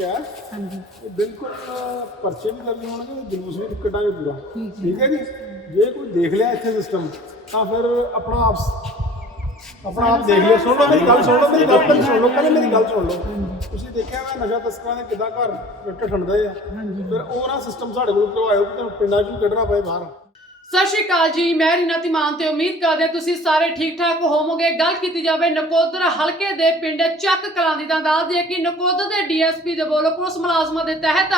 Warning ਹੈ। ਹਾਂਜੀ। ਇਹ ਬਿਲਕੁਲ ਪਰਚੇ ਵੀ ਦਰਜ ਹੋਣਗੇ ਤੇ ਜਲੂਸ ਵੀ ਕੱਢਾਂਗੇ ਪੂਰਾ। ਠੀਕ ਹੈ। ਜੀ? ਜੇ ਕੋਈ ਦੇਖ ਲਿਆ ਇੱਥੇ ਸਿਸਟਮ ਤਾਂ ਫਿਰ ਆਪਣਾ ਆਪ ਆਪਣਾ ਆਪ ਦੇਖ ਲਿਓ ਸੁਣ ਲਓ ਮੇਰੀ ਗੱਲ ਸੁਣ ਲਓ ਮੇਰੀ ਗੱਲ ਪਹਿਲੇ ਸੁਣ ਲਓ ਪਹਿਲੇ ਮੇਰੀ ਗੱਲ ਸੁਣ ਲਓ। ਤੁਸੀਂ ਦੇਖਿਆ ਮੈਂ ਨਸ਼ਾ ਤਸਕਰਾਂ ਦੇ ਕਿਦਾਂ ਘਰ ਢੱਠਣਦੇ ਆ। ਹਾਂਜੀ। ਫਿਰ ਉਹ ਨਾ ਸਿਸਟਮ ਸਾਡੇ ਕੋਲ ਕਰਵਾਇਓ ਕਿ ਤੁਹਾਨੂੰ ਪਿੰਡਾਂ 'ਚ ਵੀ ਕੱਢਣਾ ਪਏ ਬਾਹਰ। ਸਤਿ ਸ਼੍ਰੀ ਅਕਾਲ ਜੀ, ਮੈਂ ਰੀਨਾ ਤਿਮਾਨ ਤੇ ਉਮੀਦ ਕਰਦੇ ਤੁਸੀਂ ਸਾਰੇ ਠੀਕ ਠਾਕ ਹੋਵੋਗੇ। ਗੱਲ ਕੀਤੀ ਜਾਵੇ ਨਕੋਦਰ ਹਲਕੇ ਦੇ ਪਿੰਡ ਚੱਕ ਕਲਾਂ ਦੀ ਤਾਂ ਦੱਸ ਦਈਏ ਕਿ ਨਕੋਦਰ ਦੇ ਡੀਐਸਪੀ ਦੇ ਵੱਲੋਂ ਪੁਲਿਸ ਮੁਲਾਜ਼ਮਾਂ ਦੇ ਤਹਿਤ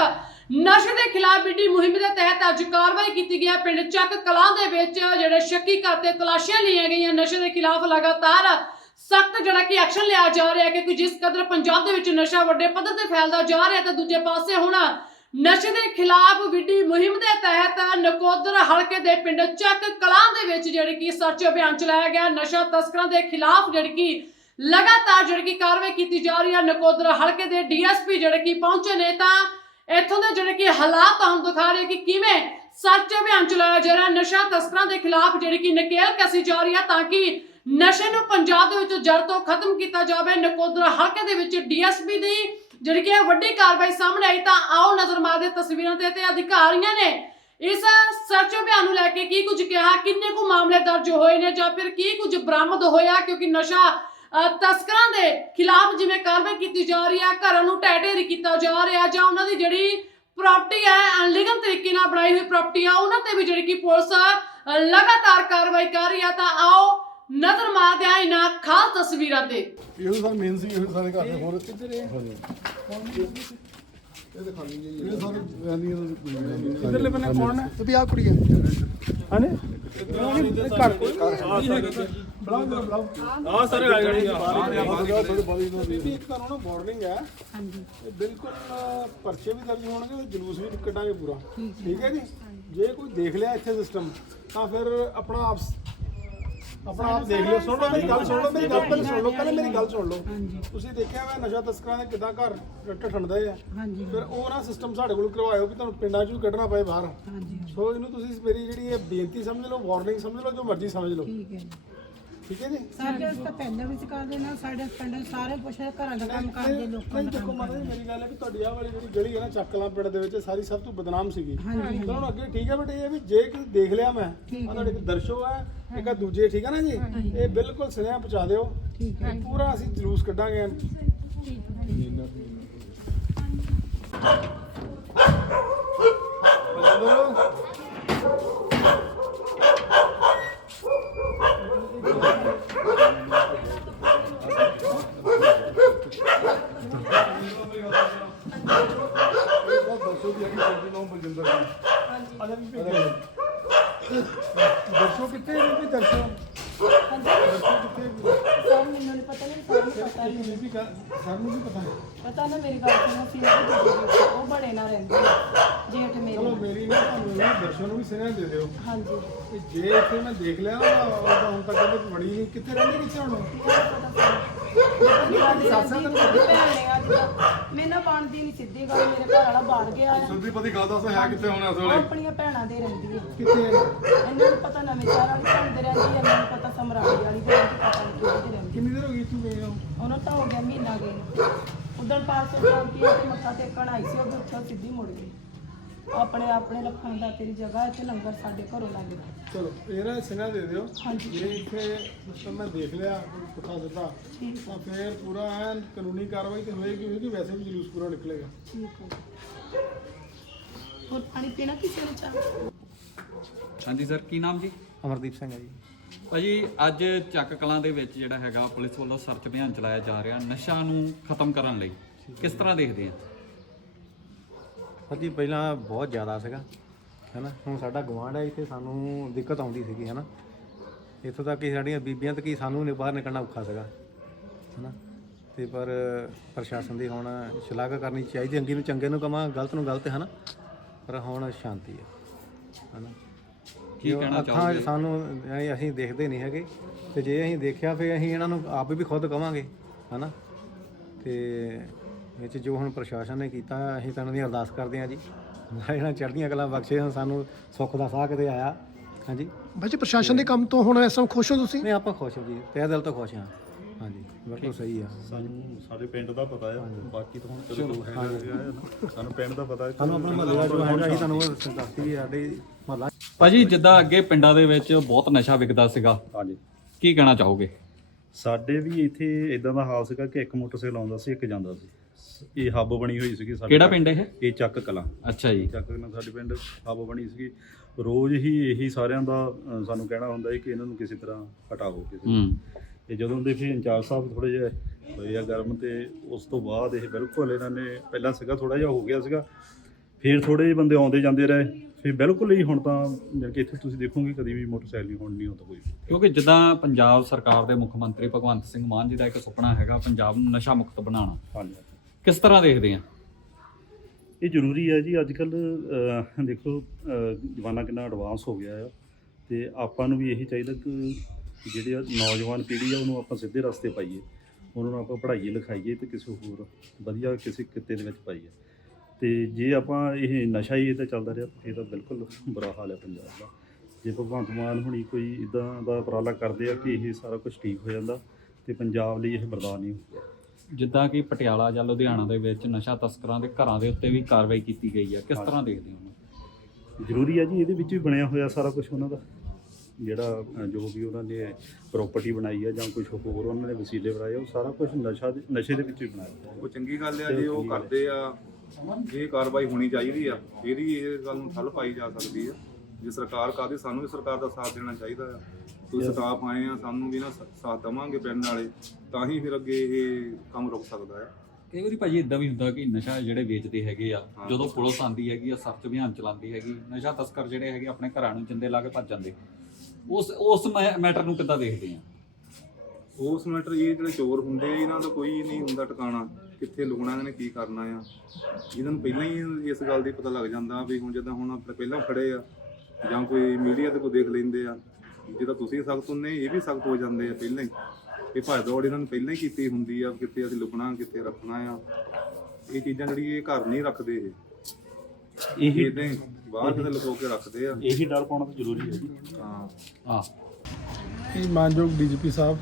ਨਸ਼ੇ ਦੇ ਖਿਲਾਫ ਬਿੱਡੀ ਮੁਹਿੰਮ ਦੇ ਤਹਿਤ ਅੱਜ ਕਾਰਵਾਈ ਕੀਤੀ ਗਈ ਹੈ। ਪਿੰਡ ਚੱਕ ਕਲਾਂ ਦੇ ਵਿੱਚ ਜਿਹੜੇ ਸ਼ੱਕੀ ਘਰ ਕਰਤੇ ਤਲਾਸ਼ੀਆਂ ਲਈਆਂ ਗਈਆਂ ਨਸ਼ੇ ਦੇ ਖਿਲਾਫ ਲਗਾਤਾਰ ਸਖਤ ਜਿਹੜਾ ਕਿ ਐਕਸ਼ਨ ਲਿਆ ਜਾ ਰਿਹਾ ਹੈ ਕਿਉਂਕਿ ਜਿਸ ਕਦਰ ਪੰਜਾਬ ਦੇ ਵਿੱਚ ਨਸ਼ਾ ਵੱਡੇ ਪੱਧਰ ਤੇ ਫੈਲਦਾ ਜਾ ਰਿਹਾ ਤਾਂ ਦੂਜੇ ਪਾਸੇ ਹੁਣ ਨਸ਼ੇ ਦੇ ਖਿਲਾਫ ਵਿੱਢੀ ਮੁਹਿੰਮ ਦੇ ਤਹਿਤ ਨਕੋਦਰ ਹਲਕੇ ਦੇ ਪਿੰਡ ਚੱਕ ਕਲਾਂ ਦੇ ਵਿੱਚ ਜਿਹੜੀ ਕਿ ਸਰਚ ਅਭਿਆਨ ਚਲਾਇਆ ਗਿਆ, ਨਸ਼ਾ ਤਸਕਰਾਂ ਦੇ ਖਿਲਾਫ ਜਿਹੜੀ ਕਿ ਲਗਾਤਾਰ ਜਿਹੜੀ ਕਿ ਕਾਰਵਾਈ ਕੀਤੀ ਜਾ ਰਹੀ ਹੈ ਨਕੋਦਰ ਹਲਕੇ ਦੇ ਡੀਐਸਪੀ ਜਿਹੜੇ ਕਿ ਪਹੁੰਚੇ ਨੇ ਤਾਂ ਇੱਥੋਂ ਦੇ ਜਿਹੜੇ ਕਿ ਹਾਲਾਤ ਤੁਹਾਨੂੰ ਦਿਖਾ ਰਹੇ ਕਿ ਕਿਵੇਂ ਸਰਚ ਅਭਿਆਨ ਚਲਾਇਆ ਜਾ ਰਿਹਾ, ਨਸ਼ਾ ਤਸਕਰਾਂ ਦੇ ਖਿਲਾਫ ਜਿਹੜੀ ਕਿ ਨਕੇਲ ਕਸੀ ਜਾ ਰਹੀ ਹੈ ਤਾਂ ਕਿ ਨਸ਼ੇ ਨੂੰ ਪੰਜਾਬ ਦੇ ਵਿੱਚ ਜੜ ਤੋਂ ਖਤਮ ਕੀਤਾ ਜਾਵੇ। ਨਕੋਦਰ ਹਲਕੇ ਦੇ ਵਿੱਚ ਡੀਐਸਪੀ ਦੀ ਜਿਹੜੀ ਕਿ ਇਹ ਵੱਡੀ ਕਾਰਵਾਈ ਸਾਹਮਣੇ ਆਈ, ਤਾਂ ਆਓ ਨਜ਼ਰ ਮਾਰਦੇ ਤਸਵੀਰਾਂ ਤੇ ਤੇ ਅਧਿਕਾਰੀਆਂ ਨੇ ਇਸ ਸਰਚ ਅਭਿਆਨ ਨੂੰ ਲੈ ਕੇ ਕੀ ਕੁਝ ਕਿਹਾ, ਕਿੰਨੇ ਕੁ ਮਾਮਲੇ ਦਰਜ ਹੋਏ ਨੇ ਜਾਂ ਫਿਰ ਕੀ ਕੁਝ ਬਰਾਮਦ ਹੋਇਆ, ਕਿਉਂਕਿ ਨਸ਼ਾ ਤਸਕਰਾਂ ਦੇ ਖਿਲਾਫ ਜਿਵੇਂ ਕਾਰਵਾਈ ਕੀਤੀ ਜਾ ਰਹੀ ਹੈ ਘਰਾਂ ਨੂੰ ਢਹਿ ਕੀਤਾ ਜਾ ਰਿਹਾ ਜਾਂ ਉਹਨਾਂ ਦੀ ਜਿਹੜੀ ਪ੍ਰਾਪਰਟੀ ਹੈ ਅਨਲੀਗਲ ਤਰੀਕੇ ਨਾਲ ਬਣਾਈ ਹੋਈ ਪ੍ਰਾਪਰਟੀ ਆ, ਉਹਨਾਂ ਤੇ ਵੀ ਜਿਹੜੀ ਕਿ ਪੁਲਿਸ ਲਗਾਤਾਰ ਕਾਰਵਾਈ ਕਰ ਰਹੀ ਹੈ ਤਾਂ ਆਓ ਨਜ਼ਰ ਮਾਰਦੇ ਹਾਂ ਇਹਨਾਂ ਖਾਸ ਤਸਵੀਰਾਂ ਤੇ। ਇਹੋ ਸਾਰੇ ਮੇਨ ਸੀ ਇਹੋ ਸਾਰੇ ਘਰ ਦੇ ਹੋਰ। ਕਿੱਧਰ ਹੈ? ਇਹ ਦਿਖਾ ਲਈ ਜੀ। ਇਹ ਸਾਰੇ ਵੈਲੀਆਂ ਦੇ ਇਧਰਲੇ ਬੰਨੇ ਕੌਣ ਹੈ ਤੇ ਵੀ ਆ ਕੁੜੀ ਹੈ। ਹਾਨੇ ਘਰ ਬਲਾਉ ਬਲਾਉ ਆ ਸਾਰੇ ਆਏ ਗੜੀ ਥੋੜੀ ਬੜੀ ਨੂੰ ਵੀ ਇੱਕ ਤੁਹਾਨੂੰ ਨਾ ਵਾਰਨਿੰਗ ਹੈ। ਹਾਂਜੀ। ਇਹ ਬਿਲਕੁਲ ਪਰਚੇ ਵੀ ਦਰਜ ਹੋਣਗੇ ਤੇ ਜਲੂਸ ਵੀ ਕੱਢਾਂਗੇ ਪੂਰਾ। ਠੀਕ ਹੈ। ਜੀ? ਜੇ ਕੋਈ ਦੇਖ ਲਿਆ ਇੱਥੇ ਸਿਸਟਮ ਤਾਂ ਫਿਰ ਆਪਣਾ ਆਪ ਆਪਣਾ ਆਪ ਦੇਖ ਲਿਓ ਸੁਣ ਲਓ ਮੇਰੀ ਗੱਲ ਸੁਣ ਲਓ ਮੇਰੀ ਗੱਲ ਪਹਿਲੇ ਸੁਣ ਲਓ ਪਹਿਲੇ ਮੇਰੀ ਗੱਲ ਸੁਣ ਲਓ। ਤੁਸੀਂ ਦੇਖਿਆ ਮੈਂ ਨਸ਼ਾ ਤਸਕਰਾਂ ਦੇ ਕਿਦਾਂ ਘਰ ਢੱਠਣਦੇ ਆ? ਹਾਂਜੀ। ਫਿਰ ਉਹ ਨਾ ਸਿਸਟਮ ਸਾਡੇ ਕੋਲ ਕਰਵਾਇਓ ਕਿ ਤੁਹਾਨੂੰ ਪਿੰਡਾਂ 'ਚ ਵੀ ਕੱਢਣਾ ਪਏ ਬਾਹਰ। ਹਾਂਜੀ। ਸੋ ਇਹਨੂੰ ਤੁਸੀਂ ਮੇਰੀ ਜਿਹੜੀ ਇਹ ਬੇਨਤੀ ਸਮਝ ਲਓ ਵਾਰਨਿੰਗ ਸਮਝ ਲਓ ਜੋ ਮਰਜ਼ੀ ਸਮਝ ਲਓ। ਠੀਕ ਹੈ ਠੀਕ ਹੈ ਜੀ? ਸਾਡੇ ਉਸ ਤਾਂ ਪਹਿਲਾਂ ਵੀ ਕਰ ਦੇਣਾ ਸਾਡੇ ਪਿੰਡ ਸਾਰੇ ਪੁੱਛੇ ਘਰਾਂ ਦਾ ਕੰਮ ਕਰਦੇ ਲੋਕਾਂ ਨਹੀਂ ਦਾ ਦੇਖੋ ਮਾਤਾ ਜੀ ਮੇਰੀ ਗੱਲ ਹੈ ਕਿ ਤੁਹਾਡੀ ਆਹ ਵਾਲੀ ਜਿਹੜੀ ਗਲੀ ਹੈ ਨਾ ਚੱਕਲਾਂ ਪਿੰਡ ਦੇ ਵਿੱਚ ਇਹ ਸਾਰੀ ਸਭ ਤੋਂ ਬਦਨਾਮ ਸੀਗੀ। ਹਾਂਜੀ ਤਾਂ ਹੁਣ ਅੱਗੇ ਠੀਕ ਹੈ ਬਟ ਇਹ ਹੈ ਵੀ ਜੇ ਦੇਖ ਲਿਆ ਮੈਂ ਠੀਕ ਤੁਹਾਡੇ ਇੱਕ ਦਰਸ਼ੋ ਹੈ ਇੱਕ ਆ ਦੂਜੇ ਠੀਕ ਹੈ ਨਾ ਜੀ? ਇਹ ਬਿਲਕੁਲ ਸੁਨੇਹਾ ਪਹੁੰਚਾ ਦਿਓ। ਠੀਕ ਹੈ। ਪੂਰਾ ਅਸੀਂ ਜਲੂਸ ਕੱਢਾਂਗੇ। ਦਰਸ਼ੋ ਕਿੱਥੇ ਨੇ ਵੀ ਦਰਸ਼ੋ ਦਰਸ਼ੋ ਕਿੱਥੇ ਸਰ ਮੈਨੂੰ ਨਹੀਂ ਪਤਾ ਨਹੀਂ ਸਰ ਨੂੰ ਪਤਾ ਨਹੀਂ ਵੀ ਗੱਲ- ਸਰ ਨੂੰ ਵੀ ਪਤਾ ਹੈ। ਪਤਾ ਨਾ ਮੇਰੀ ਗੱਲ ਸੁਣੋ ਸੀ ਉਹ ਬੜੇ ਨਾ ਰਹਿੰਦੇ ਆ, ਜੇਠ ਚਲੋ ਮੇਰੇ ਮੇਰੀ ਨਾ ਤੁਹਾਨੂੰ ਨਾ ਦਰਸ਼ਨ ਨੂੰ ਵੀ ਸੁਨੇਹਾ ਦੇ ਦਿਓ। ਹਾਂਜੀ। ਤੇ ਜੇ ਇੱਥੇ ਮੈਂ ਦੇਖ ਲਿਆ ਨਾ ਉਹ ਤਾਂ ਹੁਣ ਤੱਕ ਕਹਿੰਦੇ ਬੜੀ ਨਹੀਂ ਕਿੱਥੇ ਰਹਿੰਦੇ ਕਿੱਥੇ ਹੁਣ? ਸੱਸ ਭੈਣ ਨੇ ਅੱਜ ਤੱਕ ਮੇਰੇ ਨਾਲ ਬਣਦੀ ਨਹੀਂ ਸਿੱਧੀ ਗੱਲ ਮੇਰੇ ਘਰ ਵਾਲਾ ਬਾੜ ਗਿਆ ਆ। ਸੁਲਦੀ ਪਤੀ ਗੱਲ ਦੱਸ ਹੈ ਕਿੱਥੇ ਹੋਣਾ ਇਸ ਉਹ ਵੇਲੇ ਆਪਣੀਆਂ ਭੈਣਾਂ ਦੇ ਰਹਿੰਦੀ ਹੈ ਕਿੱਥੇ ਇਹਨਾਂ ਨੂੰ ਪਤਾ ਨਵੇਂ ਸ਼ਹਿਰ ਵਾਲੀ ਭੈਣ ਦੇ ਰਹਿੰਦੀ ਹੈ ਮੈਨੂੰ ਪਤਾ ਸਮਰਾੜੀ ਵਾਲੀ ਦੇ ਰਹਿੰਦੀ ਪਤਾ ਨਹੀਂ ਕਿਹਦੇ ਦੇ ਰਹਿੰਦੀ ਕਿੰਨੀ ਦੇਰ ਹੋ ਗਈ ਤੂੰ ਗਏ ਹੋ ਉਹਨਾਂ ਤਾਂ ਹੋ ਗਿਆ ਮਹੀਨਾ ਗਏ। ਉਦੋਂ ਪਾਰਸੋਂ ਚੌਂਕੀ ਤੇ ਮੱਥਾ ਟੇਕਣ ਆਈ ਸੀ ਉਹ ਵੀ ਉੱਥੋਂ ਸਿੱਧੀ ਮੁੜ ਗਈ। ਆਪਣੇ ਆਪਣੇ ਰੱਖਣ ਦਾ ਤੇਰੀ ਜਗ੍ਹਾ ਇੱਥੇ ਲੰਗਰ ਸਾਡੇ ਘਰੋਂ ਲੱਗ ਚਲੋ ਇਹਦਾ ਸੁਨੇਹਾ ਦੇ ਦਿਓ। ਹਾਂਜੀ। ਜੇ ਇੱਥੇ ਸਿਸਟਮ ਮੈਂ ਦੇਖ ਲਿਆ ਪੁੱਠਾ ਸਿੱਧਾ। ਠੀਕ ਤਾਂ ਫਿਰ ਪੂਰਾ ਐਨ ਕਾਨੂੰਨੀ ਕਾਰਵਾਈ ਤੇ ਹੋਏਗੀ ਹੋਏਗੀ ਵੈਸੇ ਵੀ ਜਲੂਸ ਪੂਰਾ ਨਿਕਲੇਗਾ। ਠੀਕ ਹੈ। ਹੋਰ ਪਾਣੀ ਪੀਣਾ ਕਿਸੇ ਨੇ ਚਾਹ? ਹਾਂਜੀ ਸਰ ਕੀ ਨਾਮ ਜੀ? ਅਮਰਦੀਪ ਸਿੰਘ ਹੈ ਜੀ। ਭਾਜੀ ਅੱਜ ਚੱਕ ਕਲਾਂ ਦੇ ਵਿੱਚ ਜਿਹੜਾ ਹੈਗਾ ਪੁਲਿਸ ਵੱਲੋਂ ਸਰਚ ਅਭਿਆਨ ਚਲਾਇਆ ਜਾ ਰਿਹਾ ਨਸ਼ਾ ਨੂੰ ਖਤਮ ਕਰਨ ਲਈ। ਕਿਸ ਤਰ੍ਹਾਂ ਦੇਖਦੇ ਆ? ਜੀ ਪਹਿਲਾਂ ਬਹੁਤ ਜ਼ਿਆਦਾ ਸੀਗਾ ਹੈਨਾ? ਹੁਣ ਸਾਡਾ ਗਵਾਂਢ ਹੈ ਇੱਥੇ ਸਾਨੂੰ ਦਿੱਕਤ ਆਉਂਦੀ ਸੀਗੀ ਹੈਨਾ? ਇੱਥੋਂ ਤੱਕ ਕਿ ਸਾਡੀਆਂ ਬੀਬੀਆਂ ਤੱਕ ਹੀ ਸਾਨੂੰ ਨੀ ਬਾਹਰ ਨਿਕਲਣਾ ਔਖਾ ਸੀਗਾ ਹੈਨਾ? ਤੇ ਪਰ ਪ੍ਰਸ਼ਾਸਨ ਦੀ ਹੁਣ ਸ਼ਲਾਘਾ ਕਰਨੀ ਚਾਹੀਦੀ ਅੰਗੀ ਨੂੰ ਚੰਗੇ ਨੂੰ ਕਮਾ ਗਲਤ ਨੂੰ ਗਲਤ ਹੈਨਾ? ਪਰ ਹੁਣ ਸ਼ਾਂਤੀ ਹੈ ਹੈਨਾ? ਕੀ ਕਹਿਣਾ ਚਾਹੋਗੇ? ਸਾਨੂੰ ਅਸੀਂ ਦੇਖਦੇ ਨਹੀਂ ਹੈਗੇ ਤੇ ਜੇ ਅਸੀਂ ਦੇਖਿਆ ਫਿਰ ਅਸੀਂ ਇਹਨਾਂ ਨੂੰ ਆਪ ਵੀ ਖੁਦ ਕਵਾਂਗੇ ਹਨਾ? ਤੇ ਵਿੱਚ ਜੋ ਹੁਣ ਪ੍ਰਸ਼ਾਸਨ ਨੇ ਕੀਤਾ ਅਸੀਂ ਤਾਂ ਇਹਨਾਂ ਦੀ ਅਰਦਾਸ ਕਰਦੇ ਹਾਂ ਜੀ। ਇਹਨਾਂ ਚੜ੍ਹਦੀਆਂ ਕਲਾ ਬਖਸ਼ੇ ਹੁਣ ਸਾਨੂੰ ਸੁੱਖ ਦਾ ਸਾਹ ਕਿਤੇ ਆਇਆ। ਹਾਂਜੀ। ਬੱਚੇ ਪ੍ਰਸ਼ਾਸਨ ਦੇ ਕੰਮ ਤੋਂ ਹੁਣ ਇਸ ਟਾਈਮ ਖੁਸ਼ ਹੋ ਤੁਸੀਂ? ਨਹੀਂ ਆਪਾਂ ਖੁਸ਼ ਹਾਂ ਜੀ। ਤਹਿ ਦਿਲ ਤੋਂ ਖੁਸ਼ ਹਾਂ। ਹਾਂਜੀ ਬਿਲਕੁਲ ਸਹੀ ਆ। ਸਾਨੂੰ ਸਾਡੇ ਪਿੰਡ ਦਾ ਪਤਾ ਆ। ਬਾਕੀ ਤਾਂ ਹੁਣ ਚਲੋ ਹੈਗਾ ਹੈ ਸਾਨੂੰ ਪਿੰਡ ਦਾ ਪਤਾ ਹੈ। ਸਾਨੂੰ ਆਪਣਾ ਮਹੱਲੇ ਜੋ ਹੈਗਾ ਅਸੀਂ ਤੁਹਾਨੂੰ ਵੀ ਸਾਡੇ ਮਹੱਲਾ ਭਾਜੀ ਜਿੱਦਾਂ ਅੱਗੇ ਪਿੰਡਾਂ ਦੇ ਵਿੱਚ ਬਹੁਤ ਨਸ਼ਾ ਵਿਕਦਾ ਸੀਗਾ। ਹਾਂਜੀ। ਕੀ ਕਹਿਣਾ ਚਾਹੋਗੇ? ਸਾਡੇ ਵੀ ਇੱਥੇ ਇਦਾਂ ਦਾ ਹਾਲ ਸੀਗਾ ਕਿ ਇੱਕ ਮੋਟਰਸਾਈਕਲ ਆਉਂਦਾ ਸੀ ਇੱਕ ਜਾਂਦਾ ਸੀ। ਇਹ ਹੱਬ ਬਣੀ ਹੋਈ ਸੀਗੀ ਸਾਡੇ ਕਿਹੜਾ ਪਿੰਡ ਇਹ? ਇਹ ਚੱਕ ਕਲਾਂ। ਅੱਛਾ ਜੀ। ਚੱਕ ਕਲਾਂ ਸਾਡੇ ਪਿੰਡ ਹੱਬ ਬਣੀ ਸੀਗੀ। ਰੋਜ਼ ਹੀ ਇਹੀ ਸਾਰਿਆਂ ਦਾ ਅ, ਸਾਨੂੰ ਕਹਿਣਾ ਹੁੰਦਾ ਹੈ ਕਿ ਇਹਨਾਂ ਨੂੰ ਕਿਸੇ ਤਰ੍ਹਾਂ ਹਟਾਓ ਕਿਸੇ ਹੂੰ। ਤੇ ਜਦੋਂ ਦੇ ਫਿਰ ਇੰਚਾਰਜ ਸਾਹਿਬ ਥੋੜੇ ਜਿਹਾ ਹੋਏ ਆ ਗਰਮ ਤੇ ਉਸ ਤੋਂ ਬਾਅਦ ਇਹ ਬਿਲਕੁਲ ਇਹਨਾਂ ਨੇ ਪਹਿਲਾਂ ਸੀਗਾ ਥੋੜਾ ਜਿਹਾ ਹੋ ਗਿਆ ਸੀਗਾ। ਫਿਰ ਥੋੜੇ ਜਿਹੇ ਬੰਦੇ ਆਉਂਦੇ ਜਾਂਦੇ ਰਹੇ। ਫਿਰ ਬਿਲਕੁਲ ਹੀ ਹੁਣ ਤਾਂ ਜਾਣੀ ਕਿ ਇੱਥੇ ਤੁਸੀਂ ਦੇਖੋਗੇ ਕਦੀ ਵੀ ਮੋਟਰਸਾਈਕਲ ਨਹੀਂ ਹੁਣ ਨਹੀਂ ਹੁੰਦਾ ਕੋਈ ਵੀ। ਕਿਉਂਕਿ ਜਿੱਦਾਂ ਪੰਜਾਬ ਸਰਕਾਰ ਦੇ ਮੁੱਖ ਮੰਤਰੀ ਭਗਵੰਤ ਸਿੰਘ ਮਾਨ ਜੀ ਦਾ ਇੱਕ ਸੁਪਨਾ ਹੈਗਾ ਪੰਜਾਬ ਨੂੰ ਨਸ਼ਾ ਮੁਕਤ ਬਣਾਉਣਾ। ਹਾਂਜੀ। ਕਿਸ ਤਰ੍ਹਾਂ ਦੇਖਦੇ ਆ? ਇਹ ਜ਼ਰੂਰੀ ਹੈ ਜੀ, ਅੱਜ ਕੱਲ ਦੇਖੋ ਜ਼ਮਾਨਾ ਕਿੰਨਾ ਐਡਵਾਂਸ ਹੋ ਗਿਆ ਆ ਤੇ ਆਪਾਂ ਨੂੰ ਵੀ ਇਹੀ ਚਾਹੀਦਾ ਕਿ ਜਿਹੜੇ ਨੌਜਵਾਨ ਪੀੜ੍ਹੀ ਆ, ਉਹਨੂੰ ਆਪਾਂ ਸਿੱਧੇ ਰਸਤੇ ਪਾਈਏ, ਉਹਨਾਂ ਨੂੰ ਆਪਾਂ ਪੜ੍ਹਾਈਏ, ਲਿਖਾਈਏ ਤੇ ਕਿਸੇ ਹੋਰ ਵਧੀਆ ਕਿਸੇ ਕਿੱਤੇ ਦੇ ਵਿੱਚ ਪਾਈਏ। ਤੇ ਜੇ ਆਪਾਂ ਇਹ ਨਸ਼ਾ ਹੀ ਇਹਦਾ ਚੱਲਦਾ ਰਿਹਾ, ਇਹ ਤਾਂ ਬਿਲਕੁਲ ਬੁਰਾ ਹਾਲ ਹੈ ਪੰਜਾਬ ਦਾ। ਜੇ ਭਗਵੰਤ ਮਾਨ ਹੁਣੀ ਕੋਈ ਇਦਾਂ ਦਾ ਉਪਰਾਲਾ ਕਰਦੇ ਆ ਕਿ ਇਹ ਸਾਰਾ ਕੁਝ ਠੀਕ ਹੋ ਜਾਂਦਾ ਤੇ ਪੰਜਾਬ ਲਈ ਇਹ ਬਰਦਾਨ ਨਹੀਂ ਹੁੰਦਾ ਜਿੱਦਾਂ ਕਿ ਪਟਿਆਲਾ ਜਾਂ ਲੁਧਿਆਣਾ ਦੇ ਵਿੱਚ ਨਸ਼ਾ ਤਸਕਰਾਂ ਦੇ ਘਰਾਂ ਦੇ ਉੱਤੇ ਵੀ ਕਾਰਵਾਈ ਕੀਤੀ ਗਈ ਹੈ ਕਿਸ ਤਰ੍ਹਾਂ ਦੇਖਦੇ ਹੋ ਉਹਨੂੰ? ਜ਼ਰੂਰੀ ਹੈ ਜੀ ਇਹਦੇ ਵਿੱਚ ਵੀ ਬਣਿਆ ਹੋਇਆ ਸਾਰਾ ਕੁਝ ਉਹਨਾਂ ਦਾ। ਜਿਹੜਾ ਅ, ਜੋ ਵੀ ਉਹਨਾਂ ਨੇ ਪ੍ਰਾਪਰਟੀ ਬਣਾਈ ਹੈ ਜਾਂ ਕੁਝ ਹੋਰ ਉਹਨਾਂ ਨੇ ਵਸੀਲੇ ਬਣਾਏ ਆ, ਉਹ ਸਾਰਾ ਕੁਝ ਨਸ਼ਾ ਦੇ- ਨਸ਼ੇ ਦੇ ਵਿੱਚ ਹੀ ਬਣਾਇਆ ਹੋਇਆ। ਉਹ ਚੰਗੀ ਗੱਲ ਆ ਜੇ ਉਹ ਕਰਦੇ ਆ। ਇਹ ਕਾਰਵਾਈ ਹੋਣੀ ਚਾਹੀਦੀ ਆ ਫਿਰ ਹੀ ਇਹ ਗੱਲ ਨੂੰ ਠੱਲ ਪਾਈ ਜਾ ਸਕਦੀ ਆ। ਜੇ ਸਰਕਾਰ ਕਾਦੀ ਸਾਨੂੰ ਵੀ ਸਰਕਾਰ ਦਾ ਸਾਥ ਦੇਣਾ ਚਾਹੀਦਾ ਆ। ਤੁਸੀਂ ਸਟਾਫ ਆਏ ਆ ਸਾਨੂੰ ਵੀ ਨਾ ਸ- ਸਾਥ ਦੇਵਾਂਗੇ ਪਿੰਡ ਵਾਲੇ ਤਾਂ ਹੀ ਫਿਰ ਅੱਗੇ ਇਹ ਕੰਮ ਰੁਕ ਸਕਦਾ ਆ ਕਈ ਵਾਰੀ ਭਾਜੀ ਇਦਾਂ ਵੀ ਹੁੰਦਾ ਕਿ ਨਸ਼ਾ ਜਿਹੜੇ ਵੇਚਦੇ ਹੈਗੇ ਆ ਜਦੋਂ ਪੁਲਿਸ ਆਂਦੀ ਹੈਗੀ ਆ ਸਰਚ ਅਭਿਆਨ ਚਲਾਉਂਦੀ ਹੈਗੀ ਨਸ਼ਾ ਤਸਕਰ ਜਿਹੜੇ ਹੈਗੇ ਆਪਣੇ ਘਰਾਂ ਨੂੰ ਜਿੰਦੇ ਲਾ ਕੇ ਭੱਜ ਜਾਂਦੇ। ਉਸ ਉਸ ਮੈਟਰ ਨੂੰ ਕਿੱਦਾਂ ਦੇਖਦੇ ਆ? ਉਸ ਮੈਟਰ ਇਹ ਜਿਹੜੇ ਚੋਰ ਹੁੰਦੇ ਆ, ਇਹਨਾਂ ਦਾ ਕੋਈ ਨਹੀਂ ਹੁੰਦਾ ਟਿਕਾਣਾ ਕਿੱਥੇ ਲੁਕਣਾ ਇਹਨਾਂ ਨੇ ਕੀ ਕਰਨਾ ਆ। ਇਹਨਾਂ ਨੂੰ ਪਹਿਲਾਂ ਹੀ ਇਸ ਗੱਲ ਦੀ ਪਤਾ ਲੱਗ ਜਾਂਦਾ ਵੀ ਹੁਣ ਜਿੱਦਾਂ ਹੁਣ ਆਪਣੇ ਪਹਿਲਾਂ ਖੜੇ ਆ ਜਾਂ ਕੋਈ ਮੀਡੀਆ ਤੇ ਕੋਈ ਦੇਖ ਲੈਂਦੇ ਆ। ਜਿਹਦਾ ਤੁਸੀਂ ਸਖਤ ਹੁੰਨੇ ਇਹ ਵੀ ਸਖਤ ਹੋ ਜਾਂਦੇ ਆ ਪਹਿਲਾਂ ਹੀ। ਇਹ ਭੱਜ ਦੌੜ ਇਹਨਾਂ ਨੂੰ ਪਹਿਲਾਂ ਹੀ ਕੀਤੀ ਹੁੰਦੀ ਆ ਕਿੱਥੇ ਅਸੀਂ ਲੁਕਣਾ ਕਿੱਥੇ ਰੱਖਣਾ ਆ। ਇਹ ਚੀਜ਼ਾਂ ਜਿਹੜੀ ਇਹ ਘਰ ਨਹੀਂ ਰੱਖਦੇ ਇਹ। ਇਹੀ ਇਹਦੇ ਬਾਹਰ ਕਿਤੇ ਲੁਕੋ ਕੇ ਰੱਖਦੇ ਆ। ਇਹੀ ਡਰ ਪਾਉਣਾ ਤਾਂ ਜ਼ਰੂਰੀ ਹੈ ਜੀ। ਹਾਂ। ਆ ਇਹ ਮਾਨਯੋਗ ਡੀਜੀਪੀ ਸਾਹਿਬ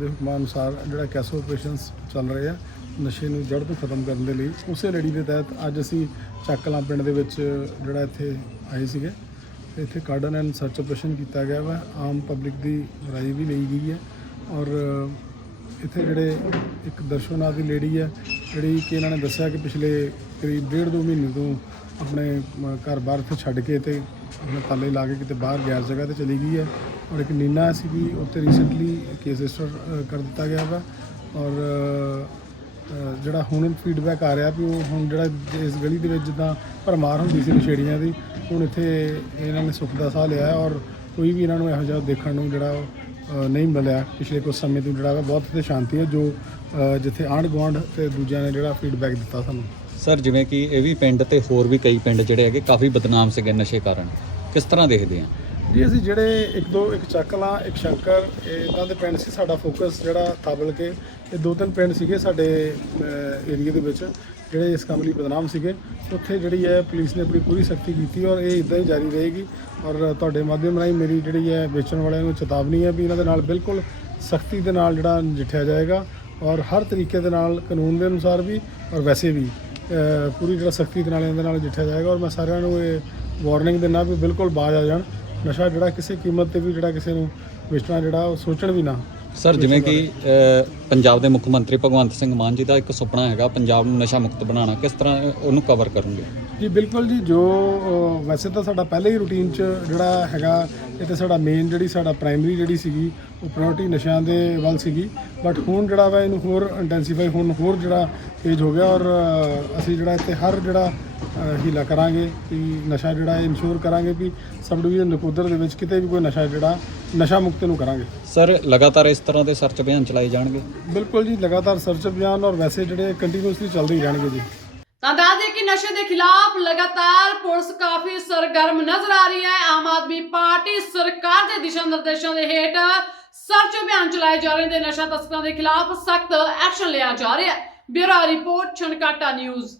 ਦੇ ਹੁਕਮਾਂ ਅਨੁਸਾਰ ਜਿਹੜਾ ਕੈਸੋ ਆਪਰੇਸ਼ਨਸ ਚੱਲ ਰਹੇ ਆ ਨਸ਼ੇ ਨੂੰ ਜੜ ਤੋਂ ਖਤਮ ਕਰਨ ਦੇ ਲਈ ਉਸੇ ਲੜੀ ਦੇ ਤਹਿਤ ਅੱਜ ਅਸੀਂ ਚੱਕਲਾਂ ਪਿੰਡ ਦੇ ਵਿੱਚ ਜਿਹੜਾ ਇੱਥੇ ਆਏ ਸੀਗੇ। ਇੱਥੇ ਕਾਰਡਨ ਐਂਡ ਸਰਚ ਆਪਰੇਸ਼ਨ ਕੀਤਾ ਗਿਆ ਵਾ, ਆਮ ਪਬਲਿਕ ਦੀ ਰਾਏ ਵੀ ਲਈ ਗਈ ਹੈ। ਔਰ ਇੱਥੇ ਜਿਹੜੇ ਇੱਕ ਦਰਸ਼ਨਾ ਦੀ ਲੇਡੀ ਹੈ, ਜਿਹੜੀ ਕਿ ਇਹਨਾਂ ਨੇ ਦੱਸਿਆ ਕਿ ਪਿਛਲੇ ਕਰੀਬ ਡੇਢ ਦੋ ਮਹੀਨੇ ਤੋਂ ਆਪਣੇ ਘਰ-ਬਾਰ ਇੱਥੇ ਛੱਡ ਕੇ ਤੇ ਆਪਣੇ ਤਾਲੇ ਲਾ ਕੇ ਕਿਤੇ ਬਾਹਰ ਗੈਰ ਜਗ੍ਹਾ ਤੇ ਚਲੀ ਗਈ ਹੈ। ਔਰ ਇੱਕ ਨੀਨਾ ਸੀਗੀ ਉੱਤੇ ਰੀਸੈਂਟਲੀ ਕੇਸ ਰਜਿਸਟਰ ਕਰ ਦਿੱਤਾ ਗਿਆ ਵਾ। ਔਰ ਜਿਹੜਾ ਹੁਣ ਫੀਡਬੈਕ ਆ ਰਿਹਾ ਵੀ ਉਹ ਹੁਣ ਜਿਹੜਾ ਇਸ ਗਲੀ ਦੇ ਵਿੱਚ ਜਿੱਦਾਂ ਭਰਮਾਰ ਹੁੰਦੀ ਸੀ ਨਸ਼ੇੜੀਆਂ ਦੀ, ਹੁਣ ਇੱਥੇ ਇਹਨਾਂ ਨੇ ਸੁੱਖ ਦਾ ਸਾਹ ਲਿਆ ਔਰ ਕੋਈ ਵੀ ਇਹਨਾਂ ਨੂੰ ਇਹੋ ਜਿਹਾ ਦੇਖਣ ਨੂੰ ਜਿਹੜਾ ਨਹੀਂ ਮਿਲਿਆ ਪਿਛਲੇ ਕੁਝ ਸਮੇਂ ਤੋਂ ਜਿਹੜਾ ਵਾ, ਬਹੁਤ ਇੱਥੇ ਸ਼ਾਂਤੀ ਹੈ ਜੋ ਜਿੱਥੇ ਆਂਢ ਗੁਆਂਢ ਤੇ ਦੂਜਿਆਂ ਨੇ ਜਿਹੜਾ ਫੀਡਬੈਕ ਦਿੱਤਾ ਸਾਨੂੰ। ਸਰ, ਜਿਵੇਂ ਕਿ ਇਹ ਵੀ ਪਿੰਡ ਤੇ ਹੋਰ ਵੀ ਕਈ ਪਿੰਡ ਜਿਹੜੇ ਹੈਗੇ ਕਾਫੀ ਬਦਨਾਮ ਸੀਗੇ ਨਸ਼ੇ ਕਾਰਨ। ਕਿਸ ਤਰ੍ਹਾਂ ਦੇਖਦੇ ਆ? ਜੀ, ਅਸੀਂ ਜਿਹੜੇ ਇੱਕ ਦੋ, ਇੱਕ ਚੱਕਲਾ ਇੱਕ ਸ਼ੰਕਰ ਇਦਾਂ ਦੇ ਪਿੰਡ ਸੀ ਸਾਡਾ ਫੋਕਸ ਜਿਹੜਾ ਤਾਬਲ ਕੇ। ਇਹ ਦੋ ਤਿੰਨ ਪਿੰਡ ਸੀਗੇ ਸਾਡੇ ਏਰੀਆ ਦੇ ਵਿੱਚ, ਜਿਹੜੇ ਇਸ ਕੰਮ ਲਈ ਬਦਨਾਮ ਸੀਗੇ। ਉੱਥੇ ਜਿਹੜੀ ਹੈ ਪੁਲਿਸ ਨੇ ਆਪਣੀ ਪੂਰੀ ਸਖਤੀ ਕੀਤੀ ਔਰ ਇਹ ਇਦਾਂ ਹੀ ਜਾਰੀ ਰਹੇਗੀ। ਔਰ ਤੁਹਾਡੇ ਮਾਧਿਅਮ ਰਾਹੀਂ ਮੇਰੀ ਜਿਹੜੀ ਹੈ ਵੇਚਣ ਵਾਲਿਆਂ ਨੂੰ ਚੇਤਾਵਨੀ ਹੈ ਵੀ ਇਹਨਾਂ ਦੇ ਨਾਲ ਬਿਲਕੁਲ ਸਖਤੀ ਦੇ ਨਾਲ ਜਿਹੜਾ ਨਜਿੱਠਿਆ ਜਾਏਗਾ। ਔਰ ਹਰ ਤਰੀਕੇ ਦੇ ਨਾਲ ਕਾਨੂੰਨ ਦੇ ਅਨੁਸਾਰ ਵੀ ਔਰ ਵੈਸੇ ਵੀ ਪੂਰੀ ਜਿਹੜਾ ਸਖਤੀ ਦੇ ਨਾਲ ਇਹਨਾਂ ਦੇ ਨਾਲ ਨਜਿੱਠਿਆ ਜਾਏਗਾ। ਔਰ ਮੈਂ ਸਾਰਿਆਂ ਨੂੰ ਇਹ ਵਾਰਨਿੰਗ ਦਿੰਦਾ ਵੀ ਬਿਲਕੁਲ ਬਾਜ਼ ਆ ਜਾਣ। ਨਸ਼ਾ ਜਿਹੜਾ ਕਿਸੇ ਕੀਮਤ ਤੇ ਵੀ ਜਿਹੜਾ ਕਿਸੇ ਨੂੰ ਵੇਚਣਾ ਜਿਹੜਾ ਉਹ ਸੋਚਣ ਵੀ ਨਾ। ਸਰ ਜਿਵੇਂ ਕਿ ਅ, ਪੰਜਾਬ ਦੇ ਮੁੱਖ ਮੰਤਰੀ ਭਗਵੰਤ ਸਿੰਘ ਮਾਨ ਜੀ ਦਾ ਇੱਕ ਸੁਪਨਾ ਹੈਗਾ ਪੰਜਾਬ ਨੂੰ ਨਸ਼ਾ ਮੁਕਤ ਬਣਾਉਣਾ ਕਿਸ ਤਰ੍ਹਾਂ ਉਹਨੂੰ ਕਵਰ ਕਰੋਗੇ ਜੀ ਬਿਲਕੁਲ ਜੀ ਜੋ ਅ, ਵੈਸੇ ਤਾਂ ਸਾਡਾ ਪਹਿਲੇ ਹੀ ਰੂਟੀਨ ਚ ਜਿਹੜਾ ਹੈਗਾ ਇਹ ਤੇ ਸਾਡਾ ਮੇਨ ਜਿਹੜੀ ਸਾਡਾ ਪ੍ਰਾਇਮਰੀ ਜਿਹੜੀ ਸੀਗੀ ਉਹ ਪ੍ਰਾਇੋਰਟੀ ਨਸ਼ਿਆਂ ਦੇ ਵੱਲ ਸੀਗੀ। ਬਟ ਹੁਣ ਜਿਹੜਾ ਵਾ ਇਹਨੂੰ ਹੋਰ ਇੰਟੈਂਸੀਫਾਈ ਹੁਣ ਹੋਰ ਜਿਹੜਾ ਤੇਜ਼ ਹੋ ਗਿਆ ਔਰ ਅਸੀਂ ਜਿਹੜਾ ਇੱਥੇ ਹਰ ਜਿਹੜਾ ਹੀਲਾ ਕਰਾਂਗੇ ਕਿ ਨਸ਼ਾ ਜਿਹੜਾ ਇਨਸ਼ੋਰ ਕਰਾਂਗੇ ਕਿ ਸਬ ਡਿਵੀਜ਼ਨ ਨਕੋਦਰ ਦੇ ਵਿੱਚ ਕਿਤੇ ਵੀ ਕੋਈ ਨਸ਼ਾ ਜਿਹੜਾ ਨਸ਼ਾ ਮੁਕਤ ਨੂੰ ਕਰਾਂਗੇ। ਸਰ ਲਗਾਤਾਰ ਇਸ ਤਰ੍ਹਾਂ ਦੇ ਸਰਚ ਅਭਿਆਨ ਚਲਾਏ ਜਾਣਗੇ? ਬਿਲਕੁਲ ਜੀ ਲਗਾਤਾਰ ਸਰਚ ਅਭਿਆਨ ਔਰ ਵੈਸੇ ਜਿਹੜੇ ਕੰਟੀਨਿਊਸਲੀ ਚੱਲਦੇ ਹੀ ਰਹਿਣਗੇ ਜੀ। ਤਾਂ ਦੱਸ ਦਈਏ ਕਿ ਨਸ਼ੇ ਦੇ ਖਿਲਾਫ ਲਗਾਤਾਰ ਪੁਲਿਸ ਕਾਫੀ ਸਰਗਰਮ ਨਜ਼ਰ ਆ ਰਹੀ ਹੈ। ਆਮ ਆਦਮੀ ਪਾਰਟੀ ਸਰਕਾਰ ਦੇ ਦਿਸ਼ਾ ਨਿਰਦੇਸ਼ਾਂ ਦੇ ਹੇਠ ਸਰਚ ਅਭਿਆਨ ਚਲਾਏ ਜਾ ਰਹੇ ਨੇ। ਨਸ਼ਾ ਤਸਕਰਾਂ ਦੇ ਖਿਲਾਫ ਸਖਤ ਐਕਸ਼ਨ ਲਿਆ ਜਾ ਰਿਹਾ ਹੈ। Bureau report Chhankata news.